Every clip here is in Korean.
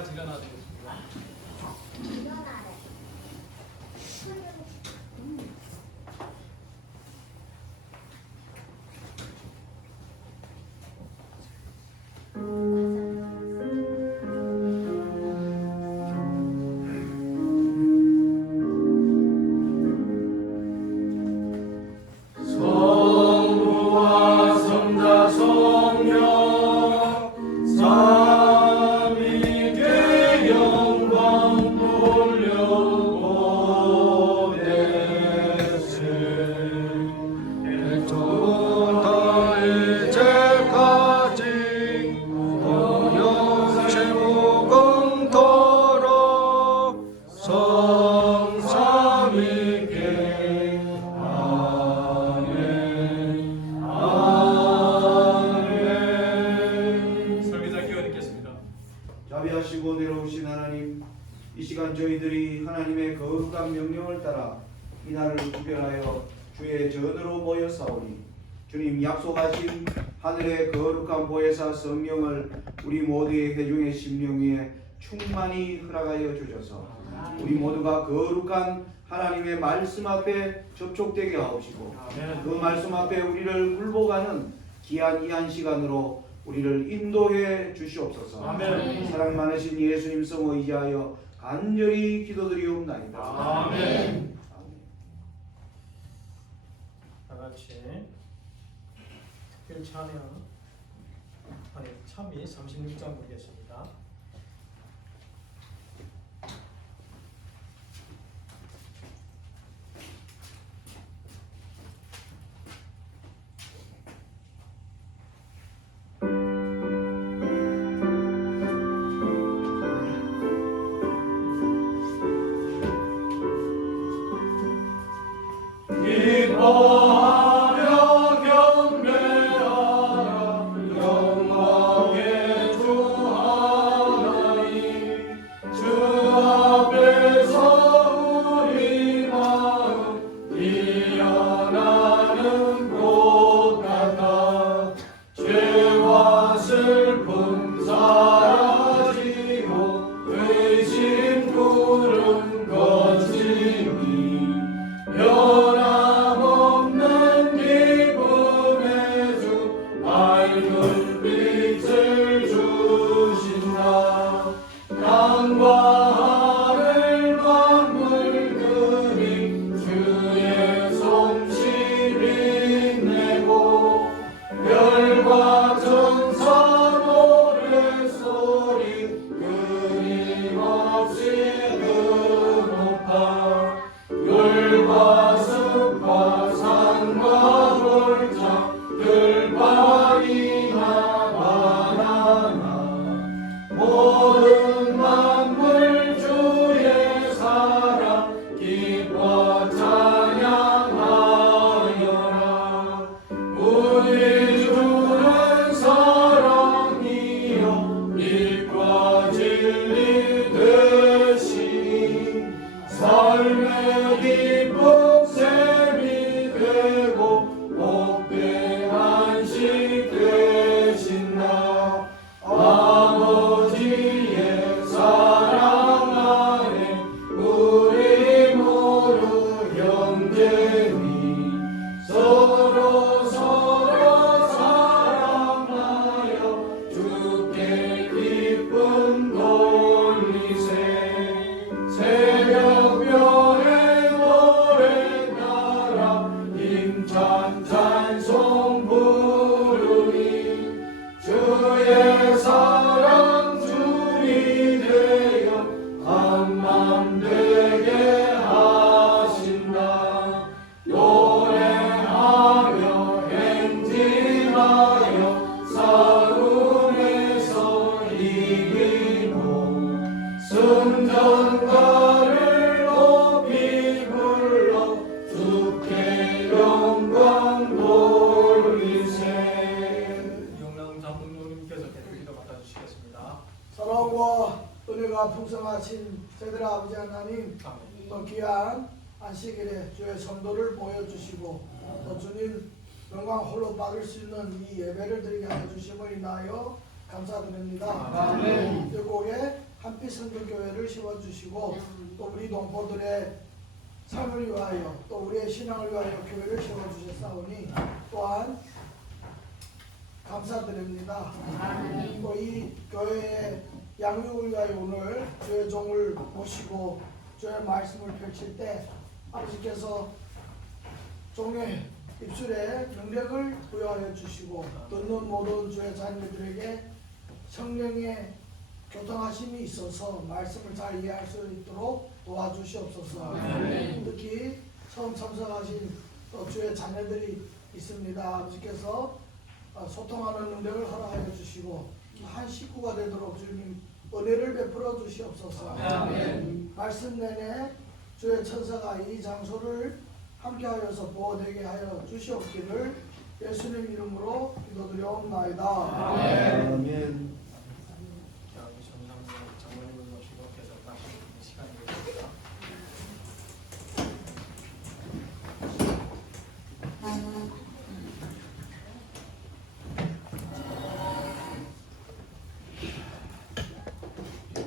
같이 일어나 되겠습니다. 일어나래. 성부와 성자 성령 삼위께 영광 돌려보내세. 애초부터 이제까지 영영세무공토록 성삼위께 설교자 기원 읽겠습니다. 자비하시고 내려오신 하나님, 이 시간 저희들이 하나님의 거룩한 명령을 따라 이 날을 구별하여 주의 전으로 모여사오니 주님 약속하신 하늘의 거룩한 보혜사 성령을 우리 모두의 회중의 심령 위에 충만히 허락하여 주셔서 우리 모두가 거룩한 하나님의 말씀 앞에 접촉되게 하옵시고 그 말씀 앞에 우리를 굴복하는 귀한 이 한 시간으로 우리를 인도해 주시옵소서. 아멘. 사랑 많으신 예수님 성을 의지하여 간절히 기도드리옵나이다. 아멘. 다 같이 특별 찬양 참이 36장 보겠습니다. 기뻐하며 경배하라 영광의 주 하나님, 주 앞에서 우리 마음 피어나는 꽃 같아. 죄와 슬픔 사라지고 의심 구름 거치니 변함없는 기쁨의 주 밝은 빛을 주신다. 땅과 하늘 만물 그리 주의 솜씨 빛내고 별과 천사 노래소리 끊임없이 그 높아. 물과 숲과 산과 골창 들판이나 바나나 모든 만물 주의 사랑 기뻐 찬양하여라. 우리 주는 사랑이요 빛과 진리 되시니 삶의 기쁨 샘이 되고 복된 안식 되신다. 아버지의 사랑 안에 우리 모두 형제니 서로 사랑하여 주께 기쁨 돌리세. 새벽별의 노래 따라 힘찬 찬송 부르니 주의 사랑 주이 되어 한맘 되게 하신다. 노래하며 행진하여 싸움에서 이기고 승전가를 높이 불러 주께 영광 돌리세. 영남 장로님께서 대표기도 맡아주시겠습니다. 사랑과 은혜가 풍성하신 저희들 아버지 하나님, 아멘. 또 귀한 안식일에 주의 성도를 보여주시고 또 주님 영광 홀로 받을 수 있는 이 예배를 드리게 하여 주심을 인하여 감사드립니다. 아멘. 이 곡에 함께 선교교회를 세워주시고 또 우리 동포들의 삶을 위하여 또 우리의 신앙을 위하여 교회를 세워주셨사오니 또한 감사드립니다. 또 이 교회의 양육을 위하여 오늘 주의 종을 모시고 주의 말씀을 펼칠 때 아버지께서 종의 입술에 능력을 부여하여 주시고 듣는 모든 주의 자녀들에게 성령의 교통하심이 있어서 말씀을 잘 이해할 수 있도록 도와주시옵소서. 특히 처음 참석하신 주의 자녀들이 있습니다. 아버지께서 소통하는 능력을 허락하여 주시고 한 식구가 되도록 주님 은혜를 베풀어 주시옵소서. 말씀 내내 주의 천사가 이 장소를 함께하여서 보호되게 하여 주시옵기를 예수님 이름으로 기도드려옵나이다. 아멘. 자, 우리 장로님을 모시고 계속하시는 시간이 되겠습니다.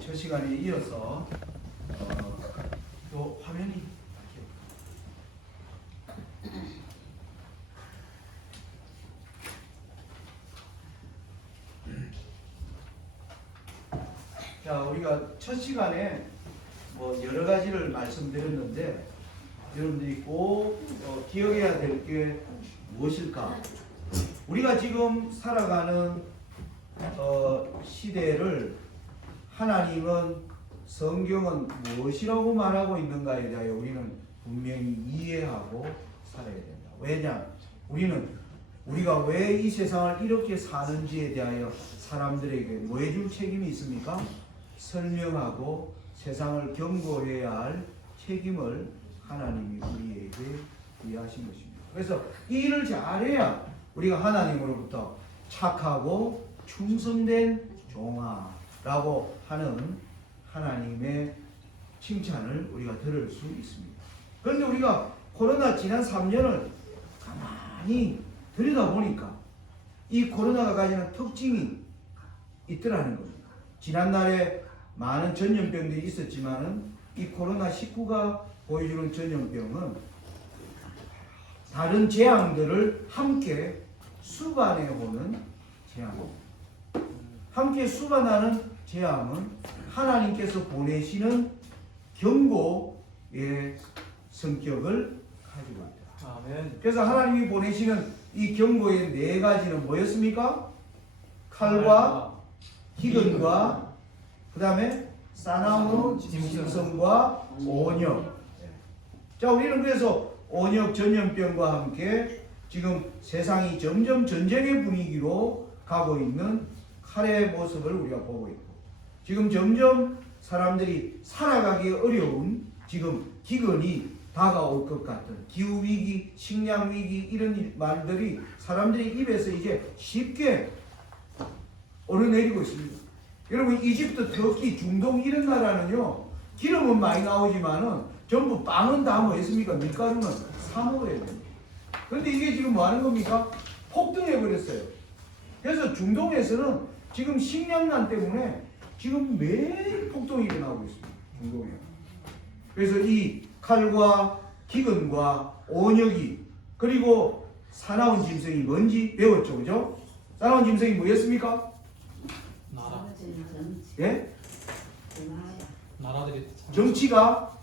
첫 시간에 이어서 또 화면이 자, 우리가 첫 시간에 뭐 여러 가지를 말씀드렸는데 여러분들이 꼭 기억해야 될 게 무엇일까? 우리가 지금 살아가는 시대를 하나님은 성경은 무엇이라고 말하고 있는가에 대하여 우리는 분명히 이해하고 살아야 된다. 왜냐? 우리가 왜 이 세상을 이렇게 사는지에 대하여 사람들에게 뭐 해줄 책임이 있습니까? 설명하고 세상을 경고해야 할 책임을 하나님이 우리에게 부여하신 것입니다. 그래서 이 일을 잘해야 우리가 하나님으로부터 착하고 충성된 종아라고 하는 하나님의 칭찬을 우리가 들을 수 있습니다. 그런데 우리가 코로나 지난 3년을 가만히 들여다보니까 이 코로나가 가지는 특징이 있더라는 겁니다. 지난날에 많은 전염병들이 있었지만은 이 코로나19가 보여주는 전염병은 다른 재앙들을 함께 수반해 오는 재앙입니다. 함께 수반하는 재앙은 하나님께서 보내시는 경고의 성격을 가지고 있다. 아멘. 그래서 하나님이 보내시는 이 경고의 네 가지는 뭐였습니까? 칼과 기근과 그 다음에 싸나운 짐승과 온역. 자, 우리는 그래서 온역 전염병과 함께 지금 세상이 점점 전쟁의 분위기로 가고 있는 칼의 모습을 우리가 보고 있고, 지금 점점 사람들이 살아가기 어려운 지금 기근이 다가올 것 같은 기후위기, 식량위기 이런 말들이 사람들이 입에서 이제 쉽게 오르내리고 있습니다. 여러분, 이집트, 터키, 중동 이런 나라는요, 기름은 많이 나오지만은 전부 빵은 다 뭐 했습니까? 밀가루는 사 먹어야 됩니다. 그런데 이게 지금 뭐 하는 겁니까? 폭등해 버렸어요. 그래서 중동에서는 지금 식량난 때문에 지금 매일 폭동이 일어나고 있습니다. 중동에. 그래서 이 칼과 기근과 온역이 그리고 사나운 짐승이 뭔지 배웠죠, 그죠? 사나운 짐승이 뭐였습니까? 나라. 예? 나라들이 정치가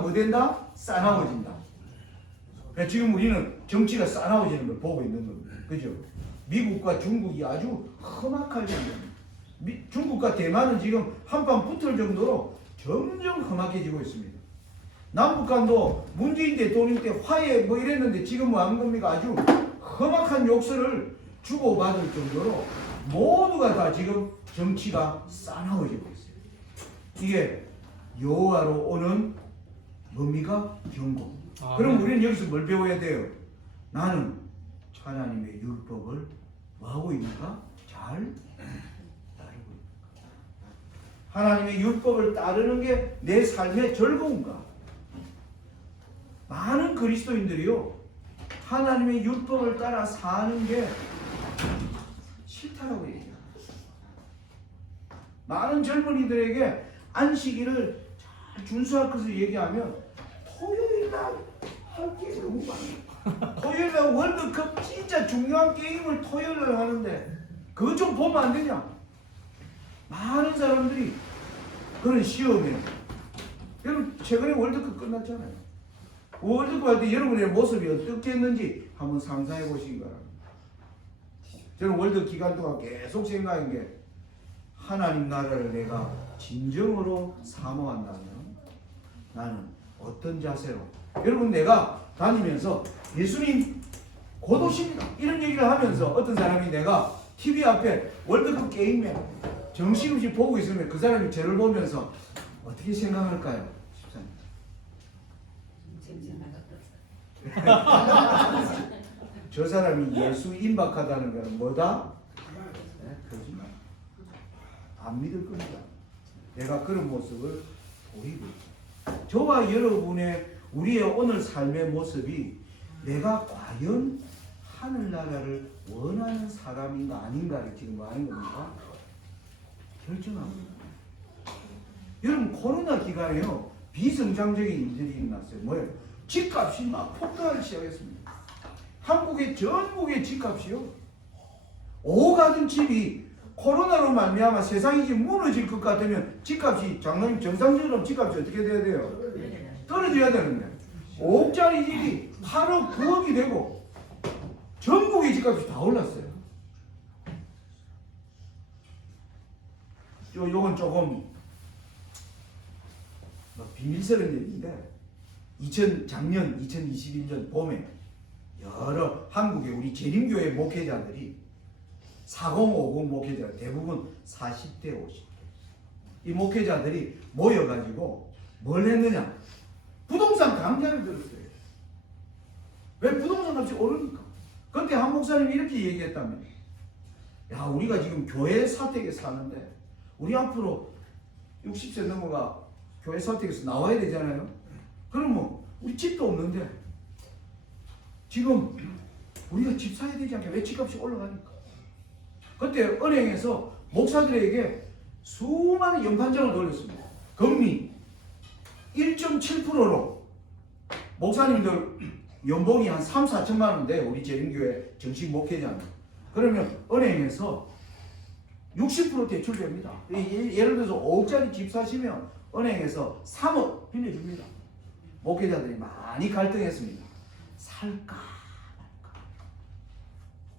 뭐 된다? 싸나워진다. 지금 우리는 정치가 싸나워지는 걸 보고 있는 겁니다. 그죠? 미국과 중국이 아주 험악하게 합니다. 중국과 대만은 지금 한판 붙을 정도로 점점 험악해지고 있습니다. 남북한도 문재인 대통령 때 화해 뭐 이랬는데 지금 뭐 하는 겁니까? 아주 험악한 욕설을 주고받을 정도로 모두가 다 지금 정치가 싸나워지고 있어요. 이게 여호와로 오는 뭡니까? 경고. 그럼 우리는 여기서 뭘 배워야 돼요? 나는 하나님의 율법을 뭐하고 있는가? 잘 따르고 있는가? 하나님의 율법을 따르는 게 내 삶의 즐거운가? 많은 그리스도인들이요, 하나님의 율법을 따라 사는 게 싫다라고 얘기해요. 많은 젊은이들에게 안식일을 잘 준수할 것을 얘기하면 토요일날 할 게 너무 많아요. 토요일날 월드컵 진짜 중요한 게임을 토요일날 하는데 그거 좀 보면 안 되냐? 많은 사람들이 그런 시험에 여러분 최근에 월드컵 끝났잖아요. 월드컵 할 때 여러분의 모습이 어떻겠는지 한번 상상해 보시기 바랍니다. 저는 월드 기간 동안 계속 생각한 게 하나님 나라를 내가 진정으로 사모한다면 나는 어떤 자세로 여러분 내가 다니면서 예수님 곧 오십니다 이런 얘기를 하면서 어떤 사람이 내가 TV 앞에 월드컵 게임에 정신없이 보고 있으면 그 사람이 저를 보면서 어떻게 생각할까요? 저 사람이 예수 임박하다는 것은 뭐다? 네, 거짓말. 안 믿을 겁니다. 내가 그런 모습을 보이고 있다. 저와 여러분의 우리의 오늘 삶의 모습이 내가 과연 하늘나라를 원하는 사람인가 아닌가를 지금 아는 겁니까? 결정합니다. 여러분 코로나 기간에요 비정상적인 일들이 일어났어요. 뭐예요? 집값이 막 폭등하기 시작했습니다. 한국의 전국의 집값이요. 오가던 집이 코로나로 말미암아 세상이 지금 무너질 것 같으면 집값이 장로님 정상적으로 집값이 어떻게 돼야 돼요? 떨어져야 되는데 5억짜리 집이 8억 9억이 되고 전국의 집값이 다 올랐어요. 요건 조금 비밀스러운 얘기인데 작년 2021년 봄에 여러 한국의 우리 재림교회 목회자들이 4050 목회자 대부분 40대 50대 이 목회자들이 모여가지고 뭘 했느냐 부동산 강좌를 들었어요. 왜 부동산 값이 오르니까. 그때 한 목사님이 이렇게 얘기했다며 야 우리가 지금 교회 사택에 사는데 우리 앞으로 60세 넘어가 교회 사택에서 나와야 되잖아요. 그러면 우리 집도 없는데 지금 우리가 집 사야 되지 않게 왜 집값이 올라가니까. 그때 은행에서 목사들에게 수많은 연판장을 돌렸습니다. 금리 1.7%로 목사님들 연봉이 한 3, 4천만 원인데 우리 재림교회 정식 목회자는 그러면 은행에서 60% 대출됩니다. 예를 들어서 5억짜리 집 사시면 은행에서 3억 빌려줍니다. 목회자들이 많이 갈등했습니다. 살까 말까.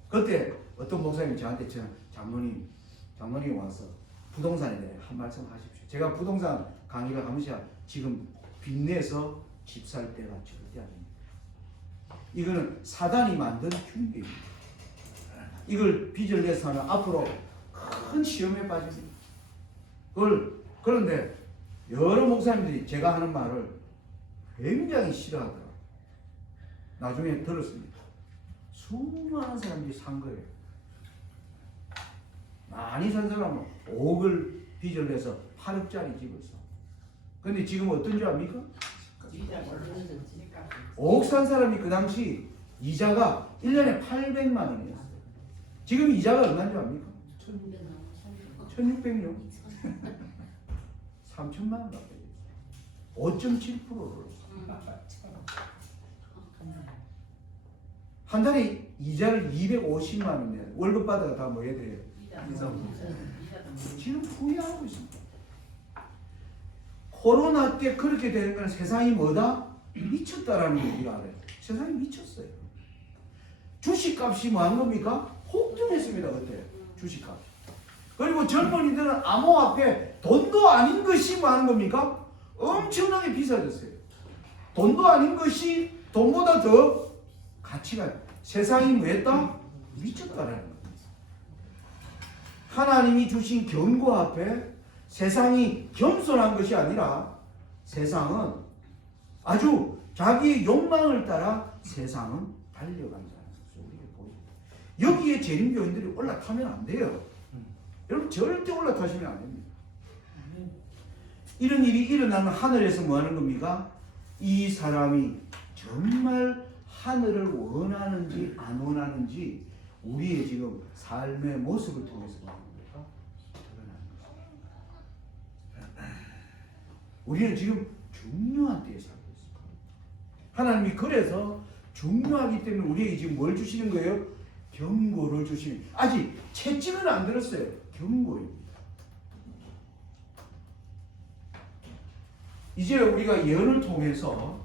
그때 어떤 목사님이 저한테 장모님이 와서 부동산에 대해 한 말씀 하십시오. 제가 부동산 강의를 하면서 지금 빚내서 집 살 때가 절대 아닙니다. 이거는 사단이 만든 흉기입니다. 이걸 빚을 내서 하면 앞으로 큰 시험에 빠집니다. 그런데 여러 목사님들이 제가 하는 말을 굉장히 싫어하더라고요. 나중에 들었습니다. 수많은 사람들이 산 거예요. 많이 산 사람은 5억을 빚을 내서 8억짜리 집을 사. 근데 지금 어떤 줄 압니까? 5억 산 사람이 그 당시 이자가 1년에 800만 원이었어요. 지금 이자가 얼마인 줄 압니까? 1600요? 3천만 원 가까이 5.7%로 한 달에 이자를 250만 원 내요. 월급 받아가 다 뭐 해드려요? 지금 후회하고 있습니다. 코로나 때 그렇게 되는 건 세상이 뭐다? 미쳤다라는 얘기를 알아요. 세상이 미쳤어요. 주식값이 뭐 한 겁니까? 폭등했습니다. 그때 주식값. 그리고 젊은이들은 암호 앞에 돈도 아닌 것이 뭐 하는 겁니까? 엄청나게 비싸졌어요. 돈도 아닌 것이 돈보다 더 가치가 세상이 뭐했다? 미쳤다라는 겁니다. 하나님이 주신 경고 앞에 세상이 겸손한 것이 아니라 세상은 아주 자기의 욕망을 따라 세상은 달려간다는 것을 우리가 보입니다. 여기에 재림교인들이 올라타면 안 돼요. 여러분 절대 올라타시면 안 됩니다. 이런 일이 일어나면 하늘에서 뭐 하는 겁니까? 이 사람이 정말 하늘을 원하는지 안 원하는지 우리의 지금 삶의 모습을 통해서 보는 겁니까? 드러나는 것입니다. 우리는 지금 중요한 때에 살고 있습니다. 하나님이 그래서 중요하기 때문에 우리에게 지금 뭘 주시는 거예요? 경고를 주시는. 아직 채찍은 안 들었어요. 경고입니다. 이제 우리가 예언을 통해서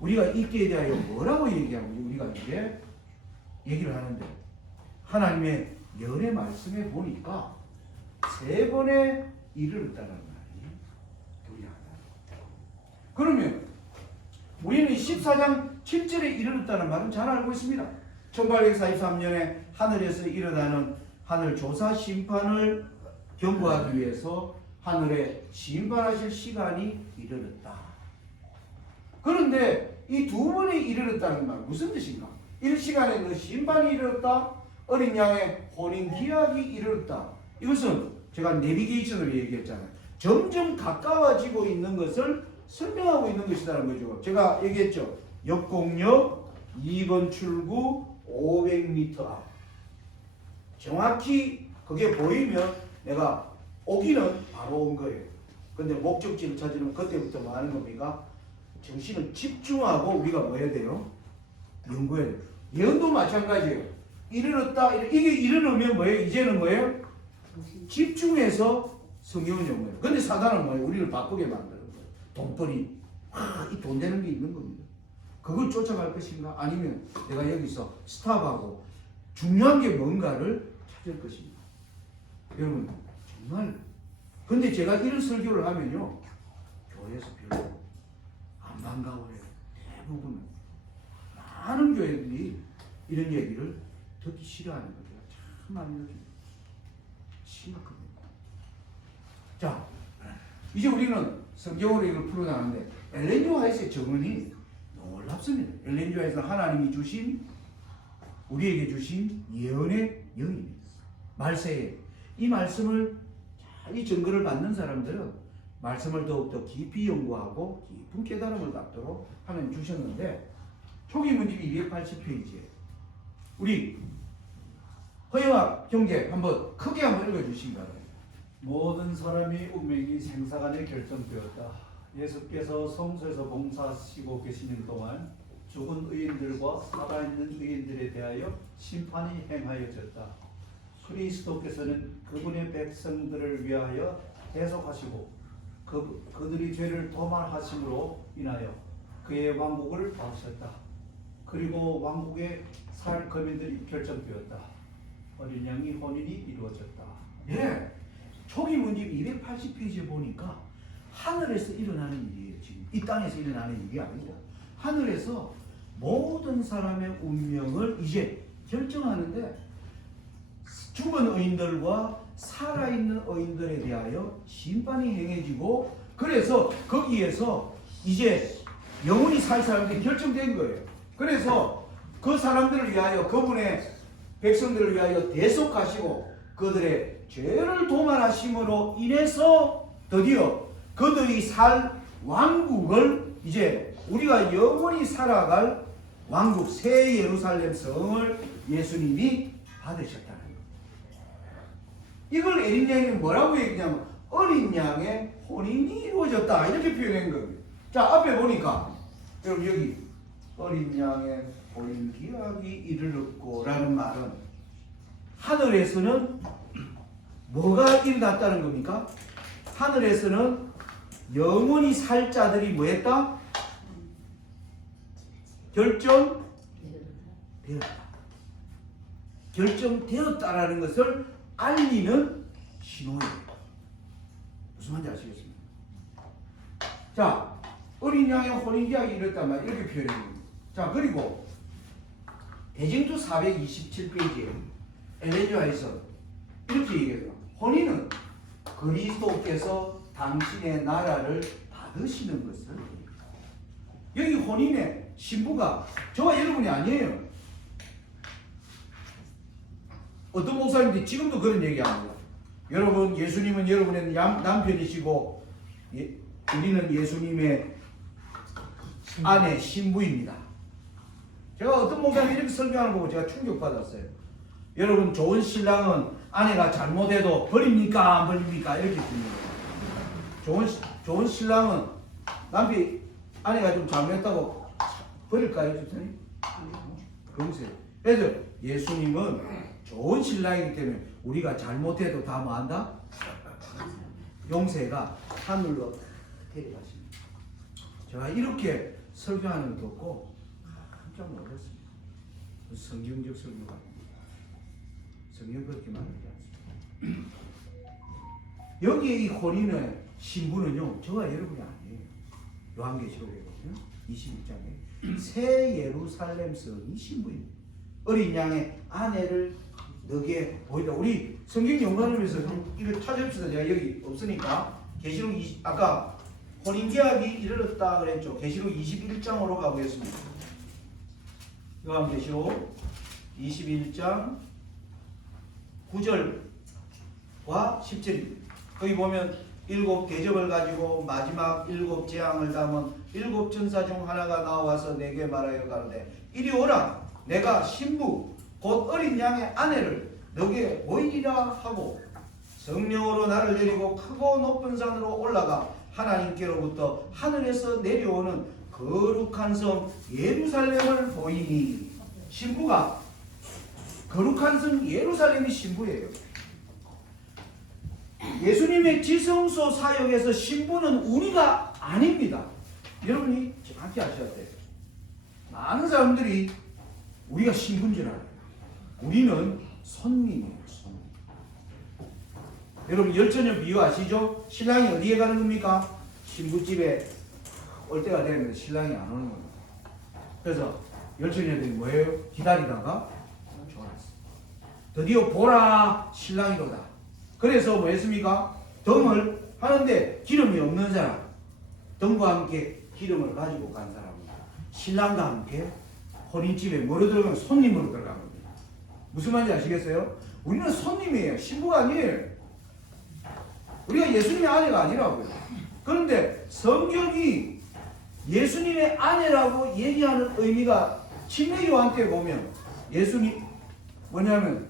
우리가 이 때에 대하여 뭐라고 얘기하고 우리가 이제 얘기를 하는데, 하나님의 예언의 말씀에 보니까 3번에 이르렀다는 말이 두려하다. 그러면 우리는 14장 7절에 이르렀다는 말은 잘 알고 있습니다. 1843년에 하늘에서 일어나는 하늘 조사 심판을 경고하기 위해서 하늘에 심판하실 시간이 이르렀다. 그런데 이 2번에 이르렀다는 말 무슨 뜻인가? 1시간에는 심판이 이르렀다. 어린 양의 혼인 기약이 이르렀다. 이것은 제가 내비게이션으로 얘기했잖아요. 점점 가까워지고 있는 것을 설명하고 있는 것이라는 거죠. 제가 얘기했죠. 역곡역 2번 출구 500m 앞. 정확히 그게 보이면 내가 오기는 바로 온 거예요. 근데 목적지를 찾으면 그때부터 뭐 하는 겁니까? 정신을 집중하고 우리가 뭐 해야 돼요? 연구해야 돼요. 예언도 마찬가지예요. 이르렀다. 이게 이르르면 뭐예요? 이제는 뭐예요? 집중해서 성경을 연구해요. 근데 사단은 뭐예요? 우리를 바꾸게 만드는 거예요. 돈벌이. 이 돈 되는 게 있는 겁니다. 그걸 쫓아갈 것인가? 아니면 내가 여기서 스탑하고 중요한 게 뭔가를 찾을 것인가? 여러분 정말 근데 제가 이런 설교를 하면요 교회에서 별로 안 반가워해요. 대부분은 많은 교회들이 이런 얘기를 듣기 싫어하는 거예요. 참 알려줍니다. 심각합니다. 자, 이제 우리는 성경으로 이걸 풀어나가는데 엘렌 G 화이트의 정언이 놀랍습니다. 엘렌 G 화이트는 하나님이 주신 우리에게 주신 예언의 영입니다. 말세에 이 말씀을 이 증거를 받는 사람들은 말씀을 더욱더 깊이 연구하고 깊은 깨달음을 갖도록 하나님 주셨는데 초기 문집이 280페이지에 우리 허영학 형제 한번 크게 한번 읽어주시기 바랍니다. 모든 사람이 운명이 생사간에 결정되었다. 예수께서 성소에서 봉사하시고 계시는 동안 죽은 의인들과 살아있는 의인들에 대하여 심판이 행하여졌다. 그리스도께서는 그분의 백성들을 위하여 대속하시고 그들이 죄를 도말하심으로 인하여 그의 왕국을 받으셨다. 그리고 왕국의 살 거민들이 결정되었다. 어린 양이 혼인이 이루어졌다. 예, 초기 문집 280페이지에 보니까 하늘에서 일어나는 일이에요. 지금 이 땅에서 일어나는 일이 아니고 하늘에서 모든 사람의 운명을 이제 결정하는데 죽은 의인들과 살아있는 의인들에 대하여 심판이 행해지고 그래서 거기에서 이제 영원히 살 사람들이 결정된 거예요. 그래서 그 사람들을 위하여 그분의 백성들을 위하여 대속하시고 그들의 죄를 도말하심으로 인해서 드디어 그들이 살 왕국을 이제 우리가 영원히 살아갈 왕국 새 예루살렘 성을 예수님이 받으셨다는 거예요. 이걸 어린 양이 뭐라고 얘기냐면 어린 양의 혼인이 이루어졌다 이렇게 표현한 거예요. 자 앞에 보니까 여러분 여기 어린 양의 혼인 기약이 이르렀고 라는 말은 하늘에서는 뭐가 일어났다는 겁니까? 하늘에서는 영원히 살 자들이 뭐 했다? 결정되었다. 결정되었다라는 것을 알리는 신호예요. 무슨 말인지 아시겠습니까? 자, 어린 양의 혼인 기약이 이랬단 말이에요. 이렇게 표현해요. 자, 그리고 대징투 427페이지에 엘렌 G 화이트에서 이렇게 얘기해요. 혼인은 그리스도께서 당신의 나라를 받으시는 것을. 여기 혼인의 신부가 저와 여러분이 아니에요. 어떤 목사님들이 지금도 그런 얘기합니다. 여러분, 예수님은 여러분의 남편이시고 우리는 예수님의 아내 신부입니다. 제가 어떤 목사님이 이렇게 설명하는 거 보고 제가 충격받았어요. 여러분, 좋은 신랑은 아내가 잘못해도 버립니까? 안 버립니까? 이렇게 묻는 거예요. 좋은 신랑은 남편 아내가 좀 잘못했다고 버릴까요, 집사님? 그러세요. 그래서 예수님은 좋은 신랑이기 때문에 우리가 잘못해도 다 뭐한다? 용서가 하늘로 데려가십니다. 제가 이렇게 설교하는 거 듣고 깜짝 놀랐습니다. 성경적 설교가 아닙니다. 성경 그렇게 말하지 않습니다. 여기에 이 혼인의 신부는요, 저와 여러분이 아니에요. 요한계시록에 보면 21장에 새 예루살렘 성이 신부입니다. 어린 양의 아내를 너게 보이다. 우리 성경 연관하면서 이거 찾읍시다. 제가 여기 없으니까 계시록 아까 혼인 계약이 이르렀다 그랬죠. 계시록 21장으로 가보겠습니다. 요한계시록 21장 9절과 10절입니다. 거기 보면 7 대접을 가지고 마지막 7 재앙을 담은 7 천사 중 하나가 나와서 내게 말하여 가로되 이리 오라 내가 신부 곧 어린 양의 아내를 너게 보이리라 하고 성령으로 나를 데리고 크고 높은 산으로 올라가 하나님께로부터 하늘에서 내려오는 거룩한 성 예루살렘을 보이니 신부가 거룩한 성 예루살렘이 신부예요. 예수님의 지성소 사역에서 신부는 우리가 아닙니다. 여러분이 정확히 아셔야 돼요. 많은 사람들이 우리가 신부인 줄 알아요. 우리는 손님이에요. 손님. 여러분 열처녀 비유 아시죠? 신랑이 어디에 가는 겁니까? 신부집에 올 때가 되면 신랑이 안 오는 겁니다. 그래서 열처녀들이 뭐예요? 기다리다가 좋았어. 드디어 보라 신랑이로다. 그래서 뭐 했습니까? 덤을 하는데 기름이 없는 사람, 덤과 함께 기름을 가지고 간 사람입니다. 신랑과 함께 혼인집에 뭐로 들어가면 손님으로 들어간 겁니다. 무슨 말인지 아시겠어요? 우리는 손님이에요. 신부가 아니에요. 우리가 예수님의 아내가 아니라고요. 그런데 성경이 예수님의 아내라고 얘기하는 의미가 침례 요한 때 보면 예수님 뭐냐면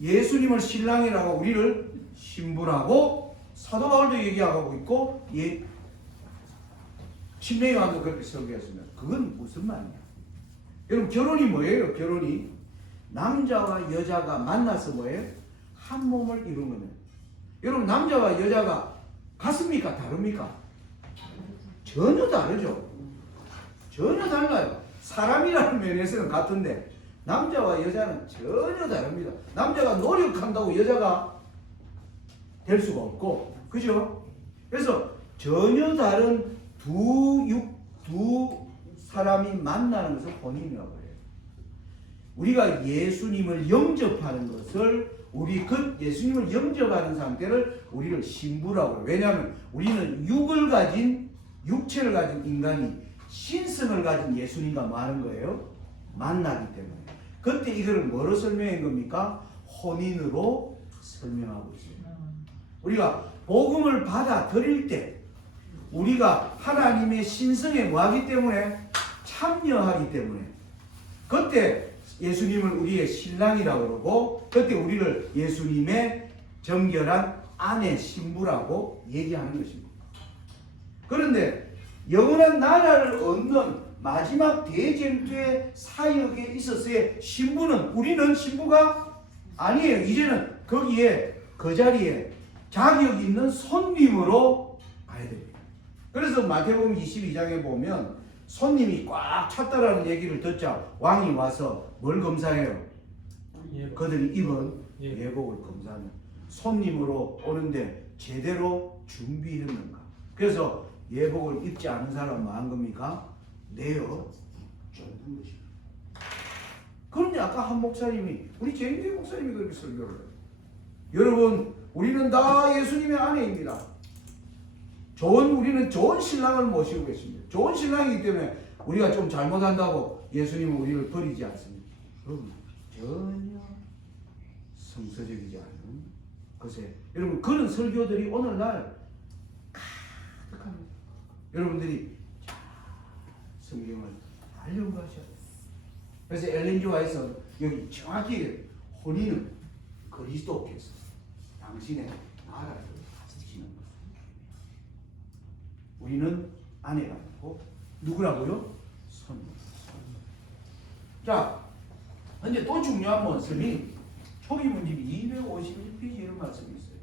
예수님을 신랑이라고 우리를 신부라고 사도 바울도 얘기하고 있고 침례 요한도 그렇게 설교했습니다. 그건 무슨 말이냐? 여러분 결혼이 뭐예요? 결혼이 남자와 여자가 만나서 뭐예요? 한 몸을 이루는 거예요. 여러분 남자와 여자가 같습니까? 다릅니까? 전혀 다르죠. 전혀 달라요. 사람이라는 면에서는 같은데 남자와 여자는 전혀 다릅니다. 남자가 노력한다고 여자가 될 수가 없고, 그죠? 그래서 전혀 다른 두 사람이 만나는 것을 혼인이라고 해요. 우리가 예수님을 영접하는 것을 우리 그 예수님을 영접하는 상태를 우리를 신부라고 해요. 왜냐하면 우리는 육체를 가진 인간이 신성을 가진 예수님과 뭐 하는 거예요? 만나기 때문에. 그때 이거를 뭐로 설명한 겁니까? 혼인으로 설명하고 있어요. 우리가 복음을 받아들일 때 우리가 하나님의 신성에 뭐하기 때문에? 참여하기 때문에. 그때 예수님을 우리의 신랑이라고 그러고 그때 우리를 예수님의 정결한 아내 신부라고 얘기하는 것입니다. 그런데 영원한 나라를 얻는 마지막 대쟁투의 사역에 있어서의 신부는 우리는 신부가 아니에요. 이제는 거기에 그 자리에 자격 있는 손님으로 가야 됩니다. 그래서 마태복음 22장에 보면 손님이 꽉 찼다라는 얘기를 듣자 왕이 와서 뭘 검사해요? 그들이 입은 예복을 검사하는 손님으로 오는데 제대로 준비했는가? 그래서 예복을 입지 않은 사람은 뭐 한 겁니까? 내어 쫓는 것입니다. 그런데 아까 한 목사님이 우리 제인대 목사님이 그렇게 설교를 해요. 여러분 우리는 다 예수님의 아내입니다. 우리는 좋은 신랑을 모시고 계십니다. 좋은 신랑이기 때문에 우리가 좀 잘못한다고 예수님은 우리를 버리지 않습니다. 여러분 전혀 성서적이지 않은 것에 여러분 그런 설교들이 오늘날 가득합니다. 여러분들이 성경을 잘 연구하셔야 돼요. 그래서 엘렌 지 화이트는 여기 정확히 혼인은 그리스도께서 당신의 나라를 지키는 것. 우리는 아내가 되고 누구라고요? 손. 자, 근데 또 중요한 말씀이 초기 문집이 251페이지 이런 말씀이 있어요.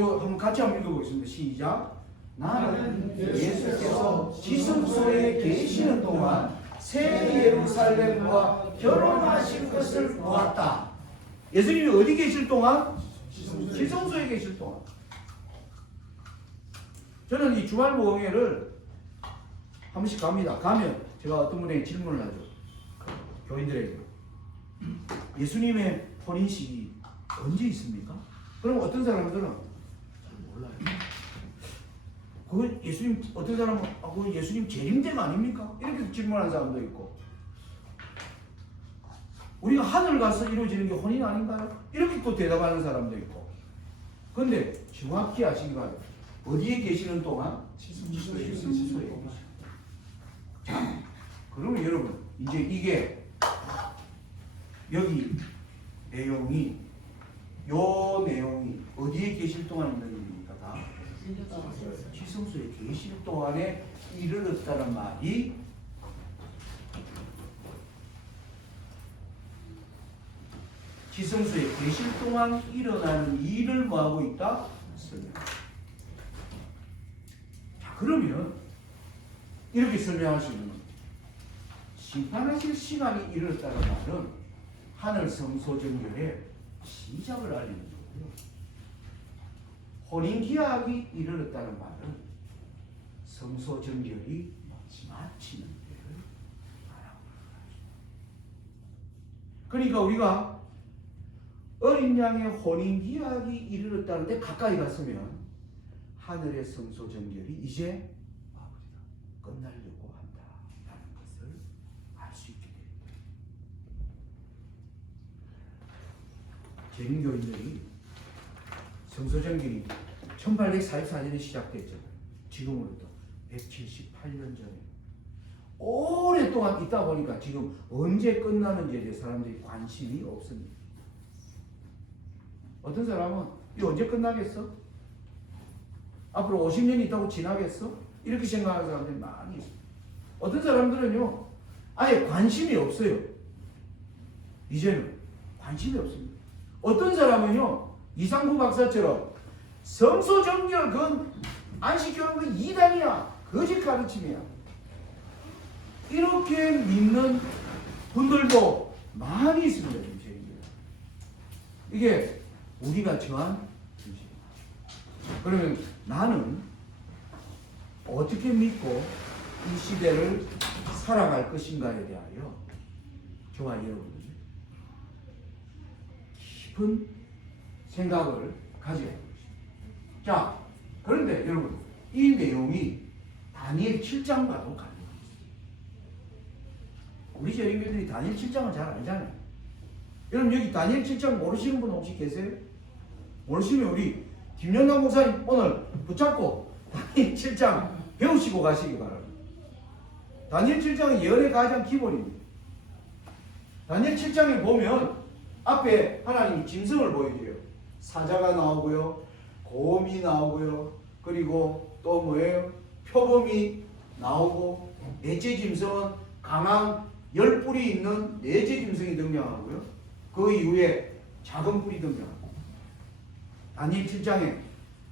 요 한번 같이 한번 읽어보겠습니다. 시작. 나는 예수께서 지성소에 계시는 동안 새 예루살렘과 결혼하신 것을 보았다. 예수님이 어디 계실 동안? 지성소에 계실 동안. 저는 이 주말 모험회를 한 번씩 갑니다. 가면 제가 어떤 분에게 질문을 하죠. 교인들에게. 예수님의 혼인식이 언제 있습니까? 그럼 어떤 사람들은 잘 몰라요. 그건 예수님, 어떤 사람은 그건 예수님 재림대가 아닙니까? 이렇게 질문하는 사람도 있고, 우리가 하늘 가서 이루어지는 게 혼인 아닌가요? 이렇게 또 대답하는 사람도 있고. 그런데 정확히 아시기 바랍니다. 어디에 계시는 동안? 지성소에 계시는. 자, 그러면 여러분 이제 이게 여기 내용이 요 내용이 어디에 계실 동안 있는 얘기입니까? 다 지성소에 계실 동안에 이르렀다는 말이 지성소에 계실 동안 일어나는 일을 뭐하고 있다? 자, 그러면 이렇게 설명할 수 있는 겁니다. 심판하실 시간이 이르렀다는 말은 하늘 성소 정결의 시작을 알리는 거고요. 혼인 기약이 이르렀다는 말은 성소 정결이 마치는 때를 말하고 있습니다. 그러니까 우리가 어린 양의 혼인 기약이 이르렀다는데 가까이 갔으면 하늘의 성소 정결이 이제 끝나려고 한다라는 것을 알 수 있게 됩니다. 재림교인들이 성소 정결이 1844년에 시작됐죠. 지금으로부터 178년 전에 오랫동안 있다 보니까 지금 언제 끝나는지에 대해 사람들이 관심이 없습니다. 어떤 사람은 이거 언제 끝나겠어? 앞으로 50년이 있다고 지나겠어? 이렇게 생각하는 사람들이 많이 있습니다. 어떤 사람들은요 아예 관심이 없어요. 이제는 관심이 없습니다. 어떤 사람은요 이상구 박사처럼 성소 정결 그건 안식교는 그 이단이야, 거짓 가르침이야, 이렇게 믿는 분들도 많이 있습니다. 이게 우리가 처한 현실입니다. 그러면 나는 어떻게 믿고 이 시대를 살아갈 것인가에 대하여 저와 여러분이 깊은 생각을 가져야 합니다. 자, 그런데 여러분 이 내용이 다니엘 7장과도 관련이 있습니다. 우리 재림교들이 다니엘 7장을 잘 알잖아요. 여러분 여기 다니엘 7장 모르시는 분 혹시 계세요? 모르시면 우리 김연남 목사님 오늘 붙잡고 다니엘 7장 배우시고 가시기 바랍니다. 다니엘 7장은 예언의 가장 기본입니다. 다니엘 7장에 보면 앞에 하나님이 짐승을 보여줘요. 사자가 나오고요, 곰이 나오고요, 그리고 또 뭐예요? 표범이 나오고, 넷째 짐승은 강한 10뿔이 있는 넷째 짐승이 등장하고요. 그 이후에 작은 뿔이 등장합니다. 다니엘 7장에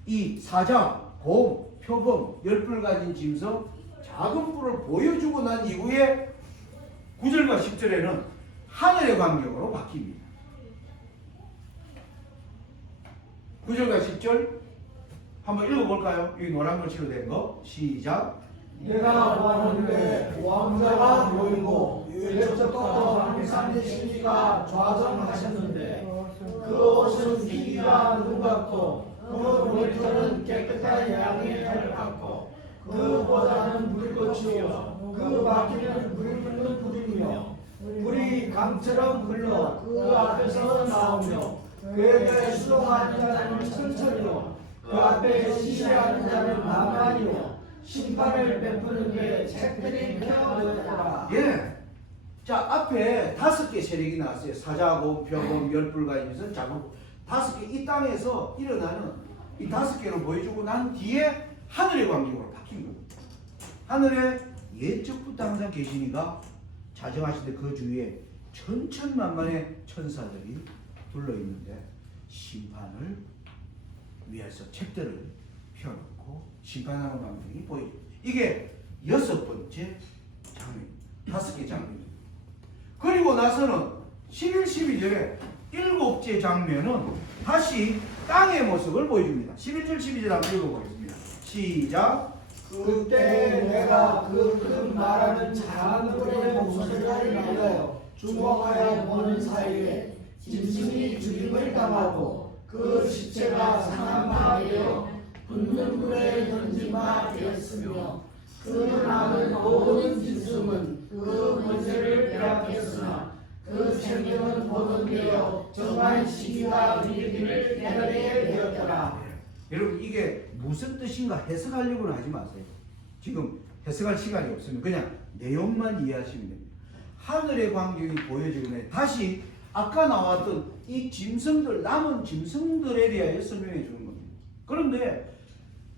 이 사자, 곰, 표범, 10뿔 가진 짐승, 작은 뿔을 보여주고 난 이후에 9절과 10절에는 하늘의 광경으로 바뀝니다. 9절과 10절 한번 읽어볼까요? 여기 노란 글씨로 된 거 시작. 내가 보았는데 왕자가 보이고 율법적과 왕비산의 신비가 좌정하셨는데 그 옷은 희귀가 눈 같고 그 머리털은 깨끗한 양의 털 같고 그 보다는 물꽃이요 그 바퀴는 물 끓는 불이며 불이 강처럼 흘러 그 앞에서 나오며 그에게 수동하는 자는 천천히요 그 앞에 시시하는 자는 만만히요 심판을 베푸는 게 책들이 펴놓였다. 예. 자, 앞에 5개 세력이 나왔어요. 사자, 곰, 표범, 10뿔 가지면서 작은 5개 이 땅에서 일어나는 이 5개를 보여주고 난 뒤에 하늘의 광경으로 바뀐 겁니다. 하늘에 예적부터 항상 계시니까 자정하실 때 그 주위에 천천만만의 천사들이 둘러있는데 심판을 위해서 책들을 펴놓고 심판하는 광경이 보이죠. 이게 6번째 장면, 5개 장면입니다. 그리고 나서는 11, 12절에 7째 장면은 다시 땅의 모습을 보여줍니다. 11절, 12절 한번 읽어보겠습니다. 시작. 그때 내가 그 큰 말하는 자들의 목소리가 들려요. 주목하여 보는 사이에 짐승이 죽임을 당하고 그 시체가 상한 바 되어 붙는 불에 던지마 되었으며 그 남은 모든 짐승은 그 권세를 빼앗겼으나 그 생명은 보존되어 정한 시기가 이르기를 기다리게 되었더라. 여러분 이게 무슨 뜻인가 해석하려고는 하지 마세요. 지금 해석할 시간이 없으면 그냥 내용만 이해하시면 됩니다. 하늘의 광경이 보여지고 다시 아까 나왔던 이 짐승들, 남은 짐승들에 대하여 설명해 주는 겁니다. 그런데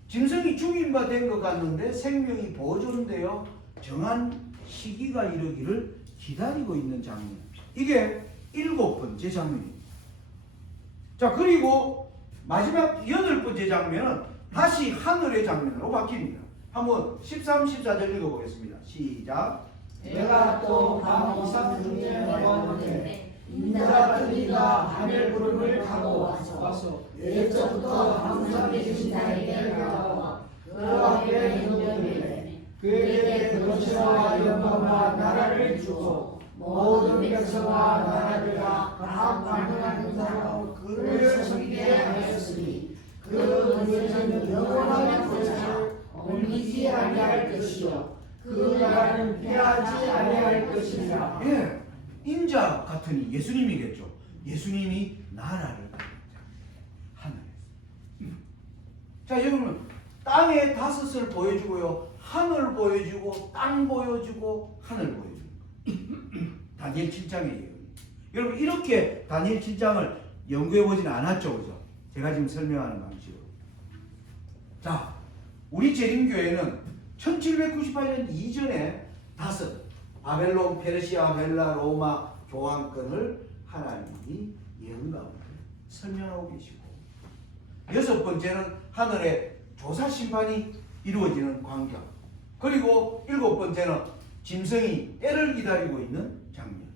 짐승이 죽임 바 된 것 같는데 생명이 보존되어 정한 시기가 이르기를 기다리고 있는 장면. 이게 7번째 장면입니다. 자, 그리고 마지막 8번째 장면은 다시 하늘의 장면으로 바뀝니다. 한번 13, 14절 읽어보겠습니다. 시작. 내가 또 밤 이상 중에 보았는데 인자 같은 이가 하늘 구름을 타고 와서 예적부터 항상 계신 자에게 나와 그 앞에 있는데 그에게 권세와 영광과 나라를 주고 모든 백성과 나라들과 각 방언하는 자로 그를 섬기게 하였으니 그 권세는 영원한 권세라 옮기지 아니할 것이요 그 나라는 패하지 아니할 것이니라. 예, 인자 같으니 예수님이겠죠. 예수님이 나라를 하늘에서. 자, 여러분 땅의 5을 보여주고요, 하늘 보여주고, 땅 보여주고, 하늘 보여주고. 다니엘 7장의 예언. 여러분 이렇게 다니엘 7장을 연구해 보진 않았죠, 그죠? 제가 지금 설명하는 방식으로. 자, 우리 재림교회는 1798년 이전에 5 바벨론, 페르시아, 벨라, 로마 교황권을 하나님이 예언 가운데 설명하고 계시고 6번째는 하늘의 조사 심판이 이루어지는 광경, 그리고 7번째는 짐승이 때를 기다리고 있는 장면,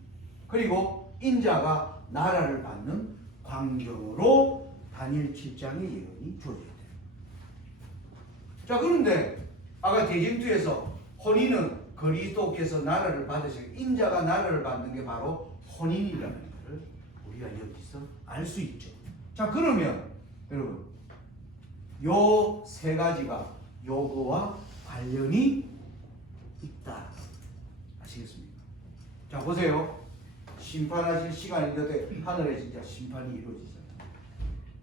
그리고 인자가 나라를 받는 광경으로 다니엘 7장의 예언이 주어져요. 자, 그런데 아까 대쟁투에서 혼인은 그리스도께서 나라를 받으시고 인자가 나라를 받는 게 바로 혼인이라는 것을 우리가 여기서 알 수 있죠. 자, 그러면 여러분 요 3가지가 요거와 관련이 있다. 아시겠습니까? 자, 보세요. 심판하실 시간이 되되 하늘에 진짜 심판이 이루어지잖아요.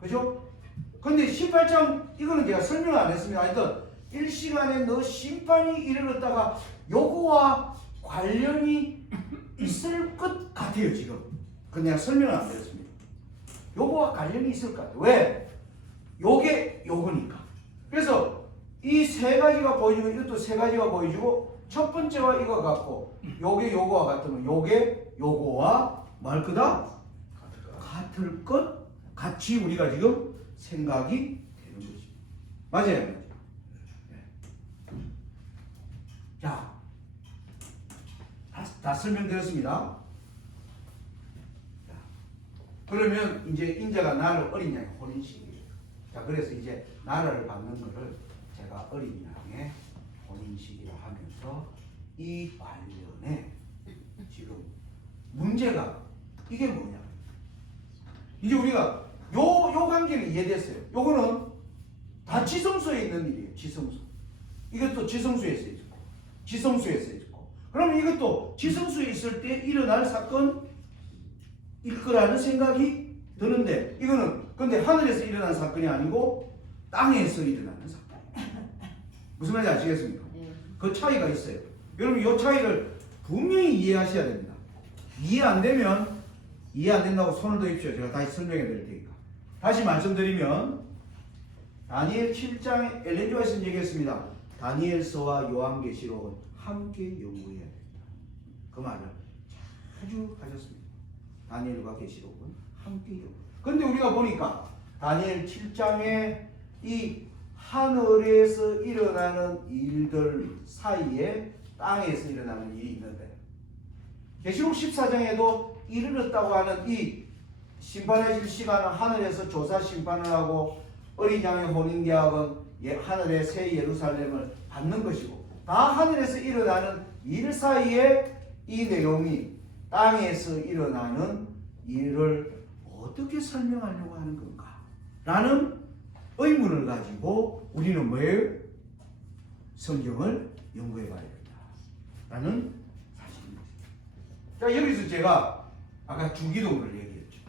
그죠? 근데 18장 이거는 제가 설명 안 했습니다. 하여튼 일시간에 너 심판이 이르렀다가 요거와 관련이 있을 것 같아요, 지금. 근데 내가 설명을 안 드렸습니다. 요거와 관련이 있을 것 같아요. 왜? 요게 요거니까. 그래서 이 3가지가 보여주고 이것도 3가지가 보여주고 첫 번째와 이거 같고 요게 요거와 같으면 요게 요거와 말 거다? 같을 것 같이 우리가 지금 생각이 되는 거지. 맞아요? 자, 다 설명드렸습니다. 자, 그러면 이제 인자가 나를 어린 양의 혼인식이에요. 자, 그래서 이제 나라를 받는 것을 제가 어린 양의 혼인식이라 하면서 이 관련에 지금 문제가 이게 뭐냐? 이제 우리가 요 관계는 이해됐어요. 요거는 다 지성소에 있는 일이에요. 지성소. 이것도 지성소에서 있고, 지성소에서 있고. 그럼 이것도 지성소에 있을 때 일어날 사건일 거라는 생각이 드는데, 이거는 근데 하늘에서 일어난 사건이 아니고 땅에서 일어나는 사건. 무슨 말인지 아시겠습니까? 그 차이가 있어요. 여러분 이 차이를 분명히 이해하셔야 됩니다. 이해 안 되면 이해 안 된다고 손을 드십시오. 제가 다시 설명해 드릴 테니까. 다시 말씀드리면 다니엘 7장에 엘렌 조아이슨 얘기했습니다. 다니엘서와 요한계시록은 함께 연구해야 된다. 그 말을 자주 하셨습니다. 다니엘과 계시록은 함께 연구. 근데 우리가 보니까 다니엘 7장에 이 하늘에서 일어나는 일들 사이에 땅에서 일어나는 일이 있는데, 계시록 14장에도 이르렀다고 하는 이 심판하실 시간은 하늘에서 조사 심판을 하고 어린 양의 혼인계약은 하늘의 새 예루살렘을 받는 것이고, 다 하늘에서 일어나는 일 사이에 이 내용이 땅에서 일어나는 일을 어떻게 설명하려고 하는 건가? 라는 의문을 가지고 우리는 뭐예요? 성경을 연구해 봐야 된다. 라는 사실입니다. 자, 여기서 제가 아까 주기도문을 얘기했죠.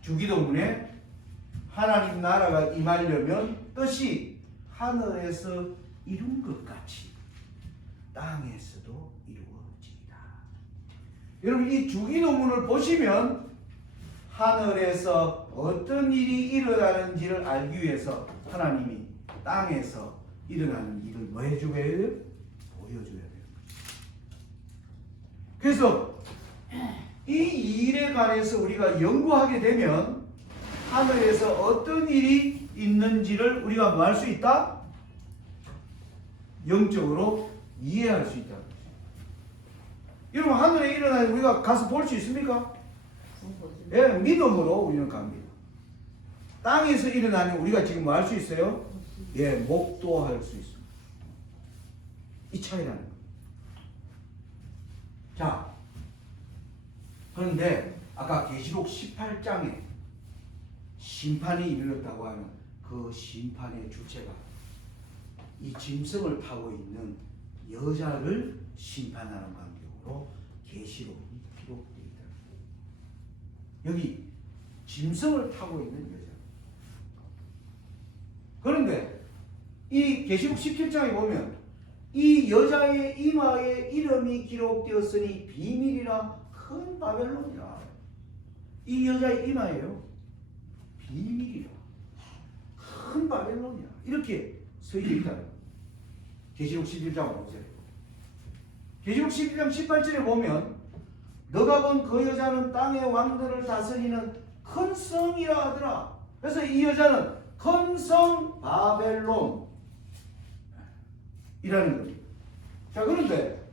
주기도문에 하나님 나라가 임하려면 뜻이 하늘에서 이룬 것 같이 땅에서도 이루어지리라. 여러분, 이 주기도문을 보시면 하늘에서 어떤 일이 일어나는지를 알기 위해서 하나님이 땅에서 일어나는 일을 뭐 해줘야 돼요? 보여줘야 돼요. 그래서 이 일에 관해서 우리가 연구하게 되면 하늘에서 어떤 일이 있는지를 우리가 뭐 할 수 있다? 영적으로 이해할 수 있다. 여러분, 하늘에 일어나는 우리가 가서 볼 수 있습니까? 예, 믿음으로 우리는 갑니다. 땅에서 일어나는 우리가 지금 뭐 할 수 있어요? 예, 목도할 수 있습니다. 이 차이라는 거예요. 자, 그런데 아까 계시록 18장에 심판이 이르렀다고 하는 그 심판의 주체가 이 짐승을 타고 있는 여자를 심판하는 관계로 계시록이 기록되어 있다. 여기 짐승을 타고 있는 여자. 그런데 이 계시록 17장에 보면 이 여자의 이마에 이름이 기록되었으니 비밀이라 큰 바벨론이라. 이 여자의 이마에요, 비밀이라 큰 바벨론이라 이렇게 써져 있다는 거예요. 계시록 11장 5절에. 계시록 11장 18절에 보면 너가 본 그 여자는 땅의 왕들을 다스리는 큰 성이라 하더라. 그래서 이 여자는 큰 성 바벨론 이라는 겁니다. 자, 그런데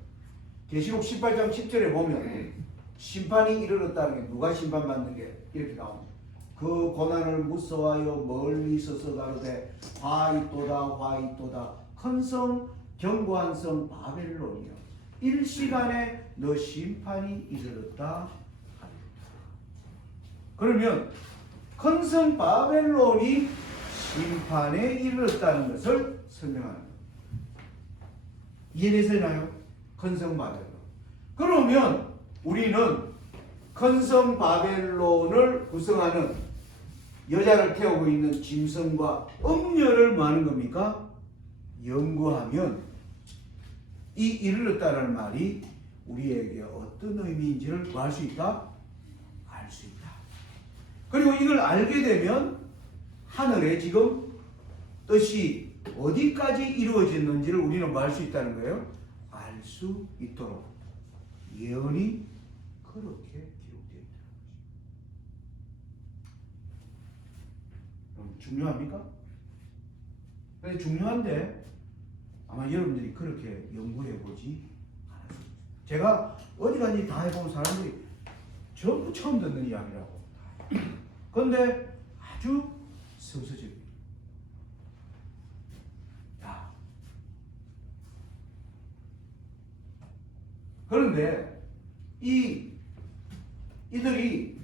계시록 18장 10절에 보면 심판이 이르렀다는 게, 누가 심판받는 게 이렇게 나옵니다. 그 고난을 무서워하여 멀리 서서 가로되 화 있도다 큰 성 견고한 성 바벨론이여 일시간에 너 심판이 이르렀다 하리라. 그러면 큰 성 바벨론이 심판에 이르렀다는 것을 설명하는 거예요. 이해되시나요? 큰 성 바벨론. 그러면 우리는 큰 성 바벨론을 구성하는 여자를 태우고 있는 짐승과 음녀를 뭐 하는 겁니까? 연구하면 이 이르렀다는 말이 우리에게 어떤 의미인지를 뭐 할 수 있다? 알 수 있다. 그리고 이걸 알게 되면 하늘에 지금 뜻이 어디까지 이루어졌는지를 우리는 뭐 할 수 있다는 거예요? 알 수 있도록 예언이 그렇게 기록되어 있다. 중요합니까? 근데 중요한데 아마 여러분들이 그렇게 연구해 보지 않았습니다. 제가 어디 가니 다 해본 사람들이 전부 처음 듣는 이야기라고. 그런데 아주 성서적입니다. 그런데 이들이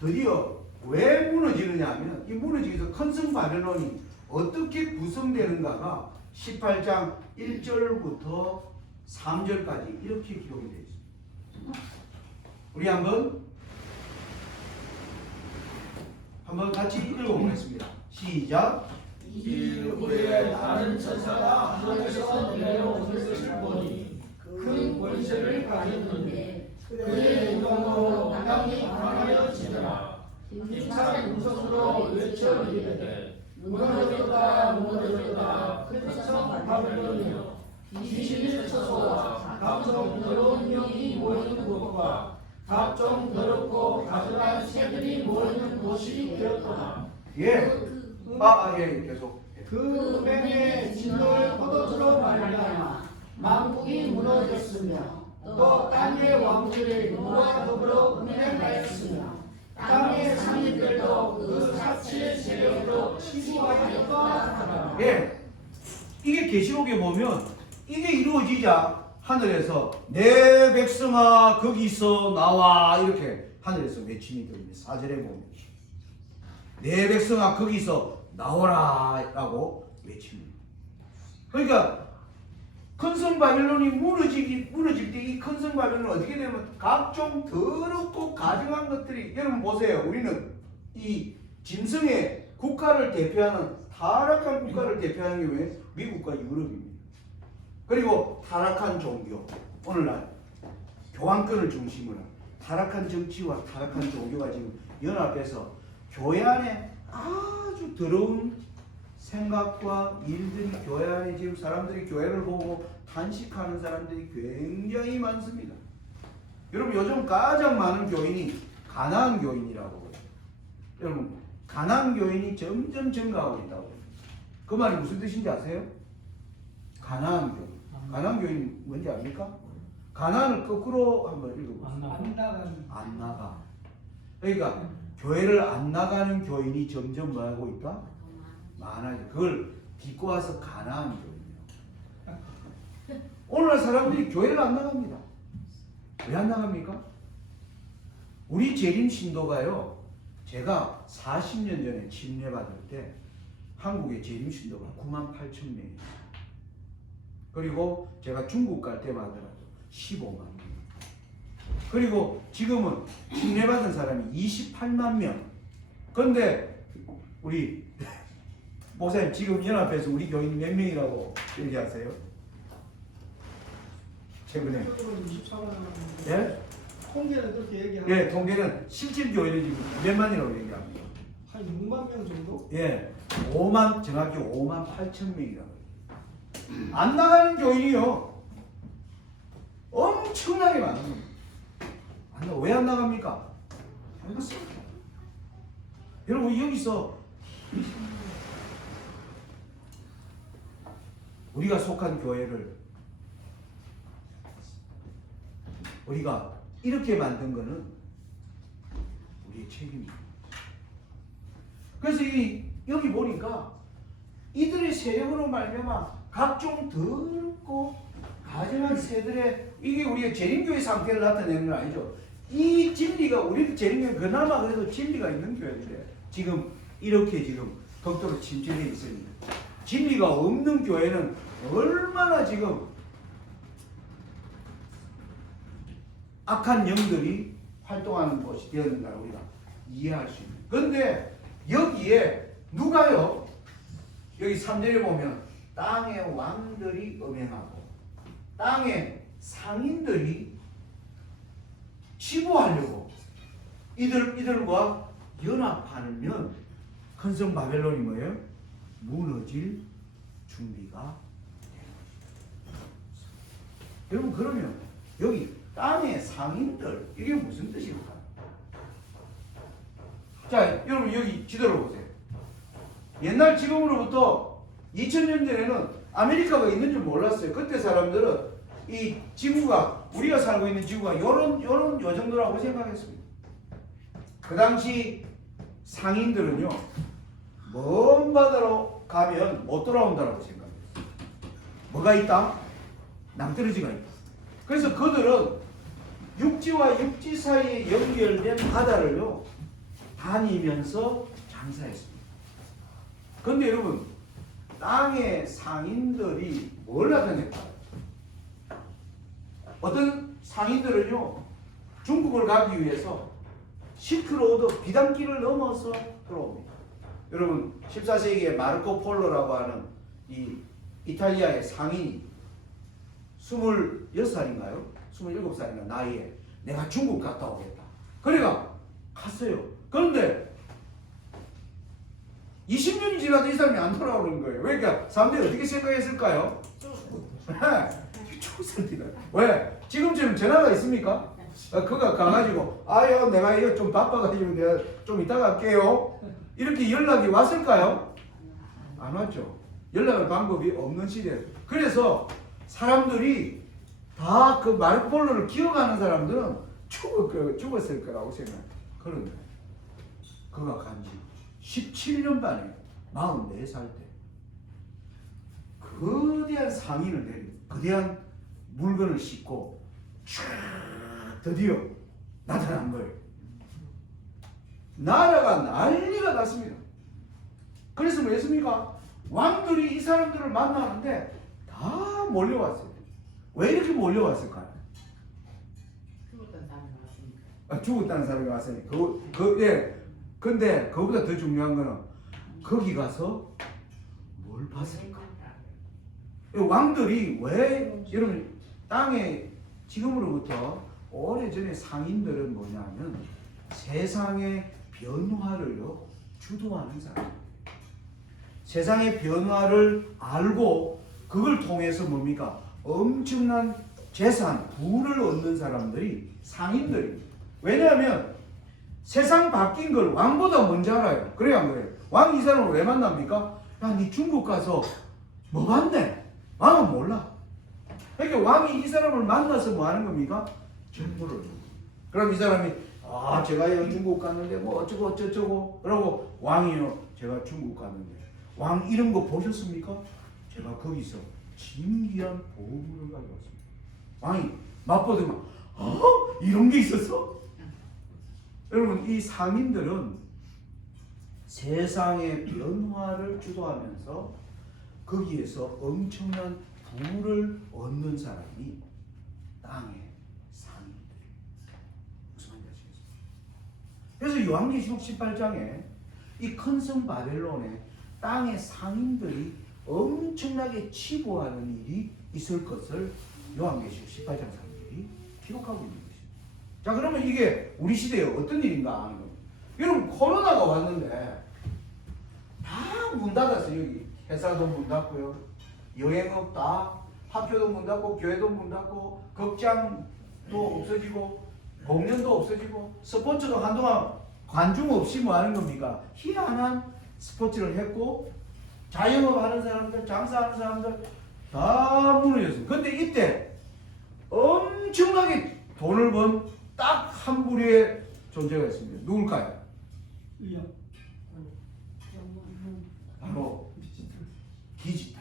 드디어 왜 무너지느냐 하면, 이 무너지기 위해서 큰 성 바벨론이 어떻게 구성되는가가 18장 1절부터 3절까지 이렇게 기록이 되어 있습니다. 우리 한번 같이 읽어보겠습니다. 시작. 이 후에 다른 천사가 하늘에서 내려오는 것을 보니 큰 권세를 가졌는데 그의 영광으로 땅이 강하여지더라. 힘찬 음성으로 외쳐 이르되 무너졌다 무너졌다 크리스천 바벨론이여 귀신의 처소와 각종 더러운 영이 모이는 곳과 각종 더럽고 가증한 새들이 모이는 곳이 되었더라. 예. 예, 계속. 그 음행의 진노의 포도주로 말미암아 만국이 무너졌으며 또 땅의 왕들이 그와 더불어 음행하였으며 땅의 상인들도 그 사치의 세력으로 치부하였다 하라. 예. 이게 계시록에 보면 이게 이루어지자 하늘에서 내 백성아 거기서 나와 이렇게 하늘에서 외침이 들립니다. 4절에 보면 내 백성아 거기서 나오라 라고 외칩니다. 그러니까 큰성 바벨론이 무너질 때 이 큰성 바벨론은 어떻게 되면 각종 더럽고 가증한 것들이, 여러분 보세요. 우리는 이 짐승의 국가를 대표하는 타락한 국가를 대표하는 게 왜? 미국과 유럽입니다. 그리고 타락한 종교, 오늘날 교황권을 중심으로 타락한 정치와 타락한 종교가 지금 연합해서 교회 안에 아주 더러운 생각과 일들이, 교회 안에 지금 사람들이 교회를 보고 탄식하는 사람들이 굉장히 많습니다. 여러분 요즘 가장 많은 교인이 가나안 교인이라고 해요. 여러분 가나안 교인이 점점 증가하고 있다고. 그 말이 무슨 뜻인지 아세요? 가나안 교인. 가나안 교인 뭔지 압니까? 가나안을 거꾸로 한번 읽어보세요. 안 나가. 그러니까 교회를 안 나가는 교인이 점점 뭐하고 있다? 많아요. 그걸 딛고 와서 가나안 교인이에요. 오늘날 사람들이 교회를 안 나갑니다. 왜 안 나갑니까? 우리 재림 신도가요, 제가 40년 전에 침례받을 때 한국의 재림 신도가 98,000명이에요. 그리고 제가 중국 갈 때마다 15만 명. 그리고 지금은 침례받은 사람이 28만 명. 그런데 우리 목사님 지금 연합해서 우리 교인 몇 명이라고 얘기하세요? 최근에 24만 예? 통계는 그렇게 얘기하는 예, 통계는 실질 교인은 지금 몇 만이라고 얘기합니다. 한 6만 명 정도? 예, 5만, 정확히 5만 8천 명이라고. 안 나가는 교인이요, 엄청나게 많은 겁니다. 왜 안 나갑니까? 알겠습니다. 여러분 여기서 우리가 속한 교회를 우리가 이렇게 만든 것은 우리의 책임입니다. 그래서 여기 보니까 이들의 세력으로 말미암아 각종 더럽고 가증한 새들의, 이게 우리의 재림교회 상태를 나타내는 건 아니죠. 이 진리가, 우리 재림교회 그나마 그래도 진리가 있는 교회인데 지금 이렇게 지금 극도로 침체되어 있습니다. 진리가 없는 교회는 얼마나 지금 악한 영들이 활동하는 곳이 되었는가 우리가 이해할 수 있는. 그런데 여기에 누가요? 여기 3절에 보면 땅의 왕들이 음행하고 땅의 상인들이 치부하려고 이들과 연합하면 큰성 바벨론이 뭐예요? 무너질 준비가 되는 것입니다. 여러분 그러면 여기 땅의 상인들, 이게 무슨 뜻일까? 자, 여러분 여기 지도를 보세요. 옛날 지금으로부터 2000년 전에는 아메리카가 있는 줄 몰랐어요. 그때 사람들은 이 지구가, 우리가 살고 있는 지구가 요런 요 정도라고 생각했습니다. 그 당시 상인들은요, 먼 바다로 가면 못 돌아온다고 생각했어요. 뭐가 있다? 낭떠러지가 있다. 그래서 그들은 육지와 육지 사이에 연결된 바다를요 다니면서 장사했습니다. 그런데 여러분, 땅의 상인들이 뭘 나타냈다? 어떤 상인들은요 중국을 가기 위해서 실크로드 비단길을 넘어서 들어옵니다. 여러분 14세기에 마르코 폴로라고 하는 이 이탈리아의 상인이 26살인가요? 27살인가 나이에 내가 중국 갔다 오겠다. 그래가 갔어요. 그런데 20년이 지나도 이 사람이 안 돌아오는 거예요. 왜? 그러니까 사람들이 어떻게 생각했을까요? 죽었을 때다. 왜? 지금처럼 전화가 있습니까? 그가 가가지고 아유 내가 이거 좀 바빠가지고 내가 좀 이따 갈게요. 이렇게 연락이 왔을까요? 안 왔죠. 연락할 방법이 없는 시대. 그래서 사람들이 다 그 마르코 폴로를 기억하는 사람들은 죽었을 거라고 생각해요. 그런데 그가 간지 17년 만에 44살 때 거대한 상인을 내리고 거대한 물건을 싣고 쫙 드디어 나타난 거예요. 나라가 난리가 났습니다. 그래서 뭐였습니까? 왕들이 이 사람들을 만나는데 다 몰려왔어요. 왜 이렇게 몰려왔을까요? 죽었다는 사람이 왔으니까. 예. 근데 그거보다 더 중요한 거는 거기 가서 뭘 봤을까? 왕들이 왜 여러분 땅에 지금으로부터 오래전에 상인들은 뭐냐면 세상의 변화를요 주도하는 사람. 세상의 변화를 알고 그걸 통해서 뭡니까? 엄청난 재산, 부를 얻는 사람들이 상인들입니다. 왜냐하면 세상 바뀐 걸 왕보다 먼저 알아요. 그래요, 안 그래요? 왕이 이 사람을 왜 만납니까? 야, 니 중국 가서 뭐 봤네? 왕은 몰라. 그러니까 왕이 이 사람을 만나서 뭐 하는 겁니까? 정보를. 그럼 이 사람이 제가 중국 갔는데 뭐 어쩌고 어쩌고 그러고 왕이요 제가 중국 갔는데 왕 이런 거 보셨습니까? 제가 거기서 진귀한 보물을 가져왔습니다. 왕이 맛보더만 이런 게 있었어? 여러분 이 상인들은 세상의 변화를 주도하면서 거기에서 엄청난 부를 얻는 사람이 땅의 상인들입니다. 무슨 말인지 아시겠습니까? 그래서 요한계시록 18장에 이 큰 성 바벨론에 땅의 상인들이 엄청나게 치부하는 일이 있을 것을 요한계시록 18장 3절이 기록하고 있는 것입니다. 자, 그러면 이게 우리 시대에 어떤 일인가 하는 겁니다. 여러분 코로나가 왔는데 다 문 닫았어요. 여기 회사도 문 닫고요, 여행업 다, 학교도 문 닫고, 교회도 문 닫고, 극장도 없어지고, 공연도 없어지고, 스포츠도 한동안 관중 없이 뭐 하는 겁니까? 희한한 스포츠를 했고, 자영업 하는 사람들, 장사하는 사람들 다 무너졌어요. 근데 이때 엄청나게 돈을 번 딱 한 부류의 존재가 있습니다. 누굴까요? 바로 디지털.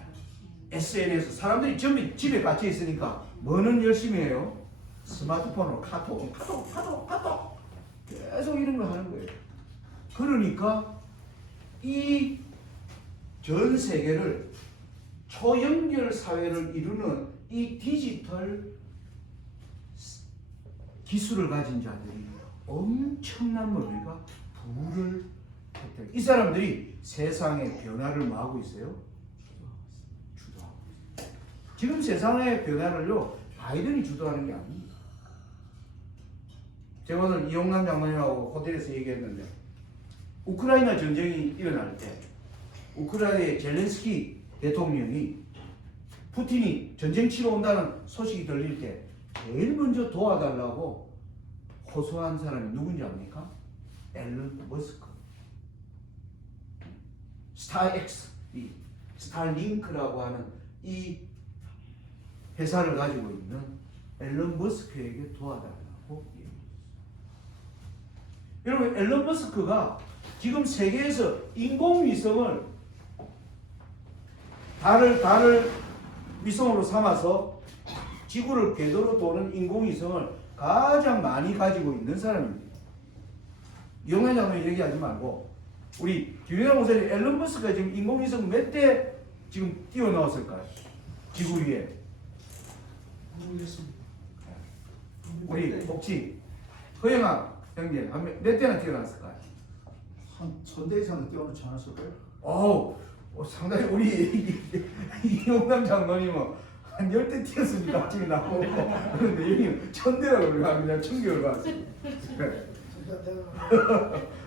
SNS. 사람들이 전부 집에 갇혀 있으니까 뭐는 열심히 해요? 스마트폰으로 카톡. 계속 이런 걸 하는 거예요. 그러니까 이 전 세계를 초연결 사회를 이루는 이 디지털 기술을 가진 자들이 엄청난 뭡니까? 부를 획득. 이 사람들이 세상의 변화를 뭐 하고 있어요? 주도하고 있어요. 지금 세상의 변화를요 바이든이 주도하는 게 아닙니다. 제가 오늘 이용남 장관님하고 호텔에서 얘기했는데 우크라이나 전쟁이 일어날 때 우크라이나의 젤렌스키 대통령이 푸틴이 전쟁 치러 온다는 소식이 들릴 때 제일 먼저 도와달라고 호소한 사람이 누군지 압니까? 앨런 머스크. 스타엑스, 이 스타링크라고 하는 이 회사를 가지고 있는 앨런 머스크에게 도와달라고 얘기했어요. 여러분 앨런 머스크가 지금 세계에서 인공위성을 달을 위성으로 삼아서 지구를 궤도로 도는 인공위성을 가장 많이 가지고 있는 사람입니다. 이용현 장관이 얘기하지 말고 우리 김영환 목사님 앨런 머스크가 지금 인공위성 몇 대 지금 띄워넣었을까요? 지구 위에. 모르겠습니다. 우리 혹시 허영아 형제 몇 대나 띄워놨을까요? 한 1000대 이상은 띄워놓지 않았을까요? 상당히 우리 이용남 장관님은 한 10대 띄었으니까 지금 나오고 그런데 형님 1000대라고 그러면 그냥 충격을 받았어요.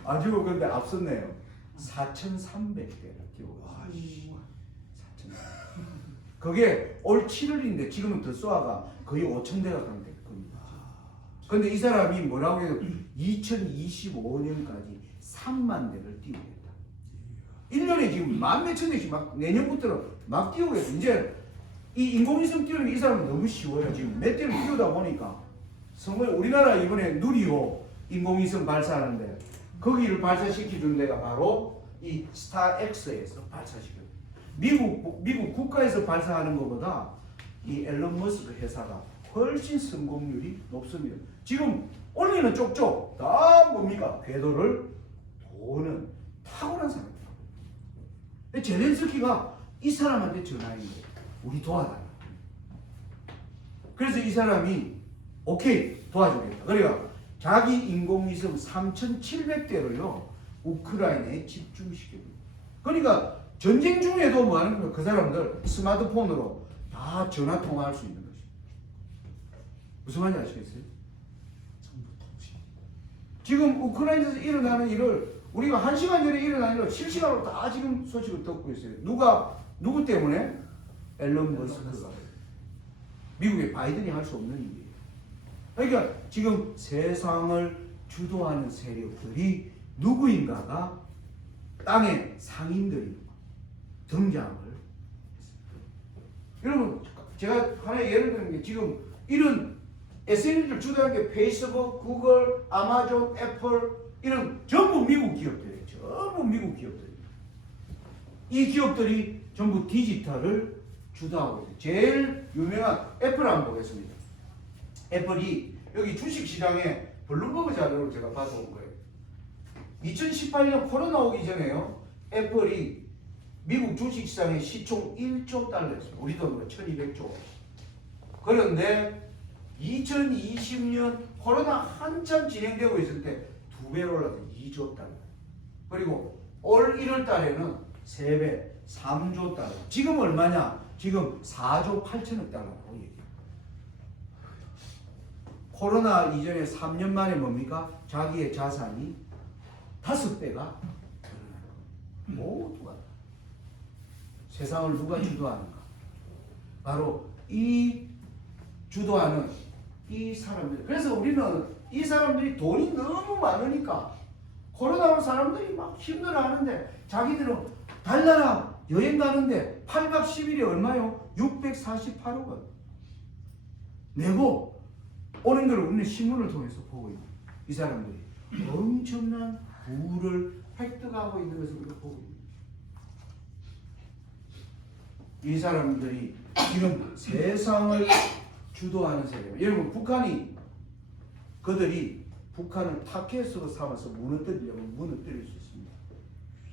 아주 근데 앞섰네요. 4,300대를 띄우고 있습니다. 4,300대. 그게 올 7월인데 지금은 더 쏘아가 거의 5,000대가 가면 될 겁니다. 근데 이 사람이 뭐라고 해요? 2025년까지 3만 대를 띄우겠다. 1년에 지금 만 몇천 대씩 막 내년부터는 막 띄우겠다. 이제 이 인공위성 띄우는 게 이 사람은 너무 쉬워요. 지금 몇 대를 띄우다 보니까 정말 우리나라 이번에 누리호 인공위성 발사하는데 거기를 발사시켜준 데가 바로 이 스타엑스에서 발사시켜요. 미국 국가에서 발사하는 것보다 이 앨런 머스크 회사가 훨씬 성공률이 높습니다. 지금 올리는 쪽쪽 다 뭡니까? 궤도를 도는 탁월한 사람이에요. 근데 젤렌스키가 이 사람한테 전화한 거예요. 우리 도와달라. 그래서 이 사람이 오케이 도와주겠다. 그러니까 자기 인공위성 3,700대를요 우크라이나에 집중시켜요. 그러니까 전쟁 중에도 뭐 하는 거예요? 그 사람들 스마트폰으로 다 전화 통화할 수 있는 거죠. 무슨 말인지 아시겠어요? 정보통신. 지금 우크라이나에서 일어나는 일을 우리가 1시간 전에 일어나는 일을 실시간으로 다 지금 소식을 듣고 있어요. 누구 때문에? 앨런 머스크가. 미국의 바이든이 할 수 없는 일이에요. 그러니까 지금 세상을 주도하는 세력들이 누구인가가 땅의 상인들이 등장을 했습니다. 여러분 제가 하나 예를 드는 게 지금 이런 SNS를 주도하는 게 페이스북, 구글, 아마존, 애플 이런 전부 미국 기업들이에요. 전부 미국 기업들이에요. 이 기업들이 전부 디지털을 주도하고 있어요. 제일 유명한 애플 한번 보겠습니다. 애플이 여기 주식시장에 블룸버그 자료를 제가 받아온 거예요. 2018년 코로나 오기 전에요. 애플이 미국 주식시장의 시총 1조 달러였어요. 우리 돈으로 1200조. 그런데 2020년 코로나 한참 진행되고 있을 때 2배로 올라서 2조 달러. 그리고 올 1월 달에는 3배, 3조 달러. 지금 얼마냐? 지금 4조 8천억 달러라고 얘기해요. 코로나 이전에 3년 만에 뭡니까? 자기의 자산이 5배가 모두가 세상을 누가 주도하는가? 바로 이 주도하는 이 사람들. 그래서 우리는 이 사람들이 돈이 너무 많으니까 코로나로 사람들이 막 힘들어하는데 자기들은 달나라 여행 가는데 8박 10일에 얼마요? 648억 원 내고 오는 걸 우리는 신문을 통해서 보고 있는 이 사람들이 엄청난 부를 획득하고 있는 것을 우리가 보고 있는 이 사람들이 지금 세상을 주도하는 세력. 여러분 그들이 북한을 타켓으로 삼아서 무너뜨리려면 무너뜨릴 수 있습니다.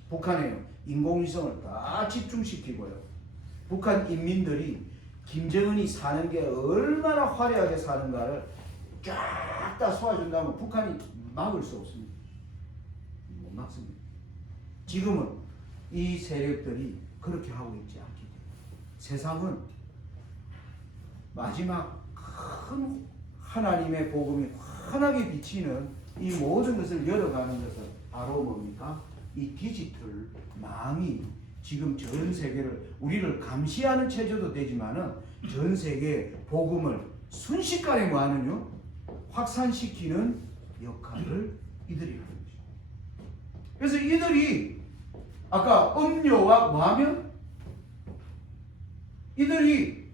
북한에 인공위성을 다 집중시키고요. 북한 인민들이 김정은이 사는 게 얼마나 화려하게 사는가를 쫙 다 쏘아준다면 북한이 막을 수 없습니다. 못 막습니다. 지금은 이 세력들이 그렇게 하고 있지 않기 때문에 세상은 마지막 큰 하나님의 복음이 환하게 비치는 이 모든 것을 열어가는 것은 바로 뭡니까? 이 디지털 망이 지금 전 세계를 우리를 감시하는 체제도 되지만은 전 세계 복음을 순식간에 뭐하는요? 확산시키는 역할을 이들이 하는 것입니다. 그래서 이들이 아까 음료와 뭐하면 이들이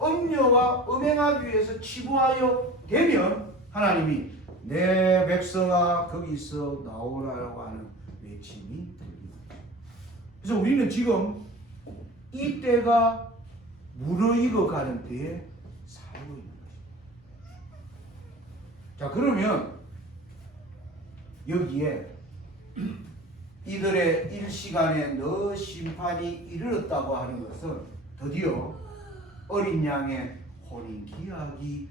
음료와 음행하기 위해서 치부하여 되면 하나님이 내 백성아 거기서 나오라고 하는 외침이 들립니다. 그래서 우리는 지금 이 때가 무르익어 가는 때에 살고 있는 것입니다. 자, 그러면 여기에 이들의 일시간에 너 심판이 이르렀다고 하는 것은 드디어 어린 양의 혼인기약이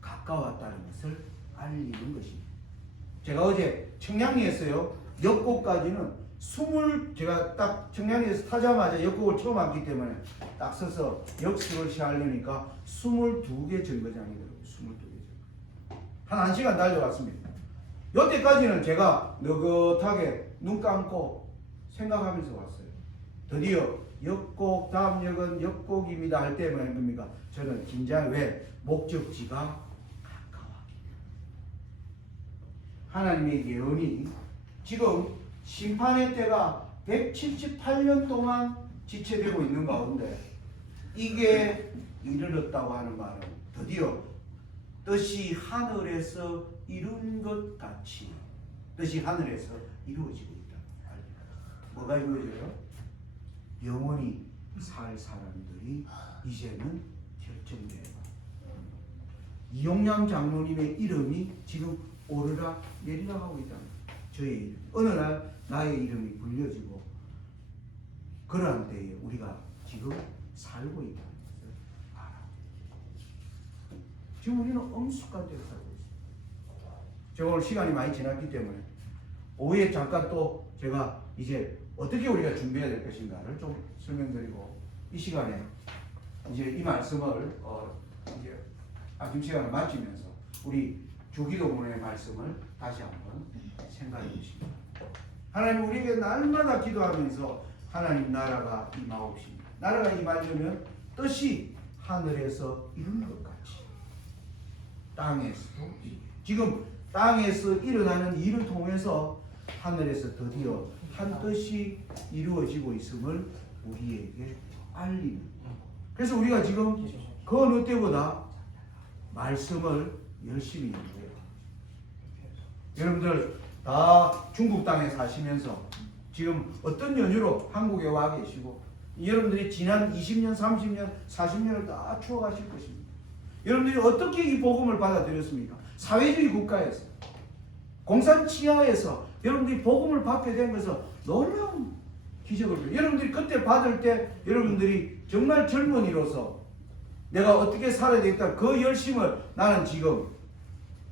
가까웠다는 것을 알리는 것입니다. 제가 어제 청량리에서요 역곡까지는 제가 딱 청량리에서 타자마자 역곡을 처음 왔기 때문에 딱 서서 역수를 시하려니까 22개 정거장이더라고요. 22개 한 1시간 달려갔습니다. 여태까지는 제가 느긋하게 눈 감고 생각하면서 왔어요. 드디어 역곡, 다음 역은 역곡입니다 할 때만 뭡니까? 저는 긴장. 왜? 목적지가 가까웠기 때문에. 하나님의 예언이 지금 심판의 때가 178년 동안 지체되고 있는 가운데 이게 이르렀다고 하는 말은 드디어 뜻이 하늘에서 이룬 것 같이 뜻이 하늘에서 이루어지고 있다. 뭐가 이루어져요? 영원히 살 사람들이 이제는 결정돼요. 이용량 장로님의 이름이 지금 오르락 내리락 하고 있다. 저의 이름. 어느 날 나의 이름이 불려지고 그러한 때에 우리가 지금 살고 있다는 것을 알아. 지금 우리는 엄숙한 때를 살고 있습니다. 제가 오늘 시간이 많이 지났기 때문에 오후에 잠깐 또 제가 이제 어떻게 우리가 준비해야 될 것인가를 좀 설명드리고 이 시간에 이제 이 말씀을 이제 아침 시간을 마치면서 우리 주기도문의 말씀을 다시 한번 생각해 보십니다. 하나님 우리에게 날마다 기도하면서 하나님 나라가 임하옵시며 나라가 임하려면 뜻이 하늘에서 이룬 것 같이 땅에서도 지금 땅에서 일어나는 일을 통해서 하늘에서 드디어 한 뜻이 이루어지고 있음을 우리에게 알리는. 그래서 우리가 지금 그 어느 때보다 말씀을 열심히 읽어요. 여러분들 다 중국 땅에 사시면서 지금 어떤 연유로 한국에 와 계시고 여러분들이 지난 20년, 30년, 40년을 다 추억하실 것입니다. 여러분들이 어떻게 이 복음을 받아들였습니까? 사회주의 국가에서 공산 치하에서 여러분들이 복음을 받게 된 것은 놀라운 기적을 여러분들이 그때 받을 때 여러분들이 정말 젊은이로서 내가 어떻게 살아야 되겠다 그 열심을 나는 지금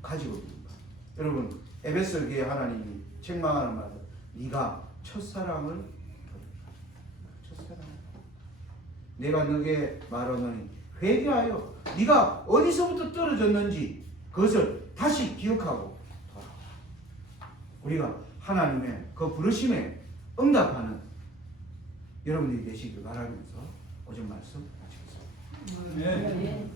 가지고 있습니다. 여러분 에베소 교회 하나님이 책망하는 말은 네가 첫사랑을 내가 너에게 말하노니 회개하여 네가 어디서부터 떨어졌는지 그것을 다시 기억하고 돌아와. 우리가 하나님의 그 부르심에 응답하는 여러분들이 되시길 바라면서 오전 말씀 마치겠습니다. 네.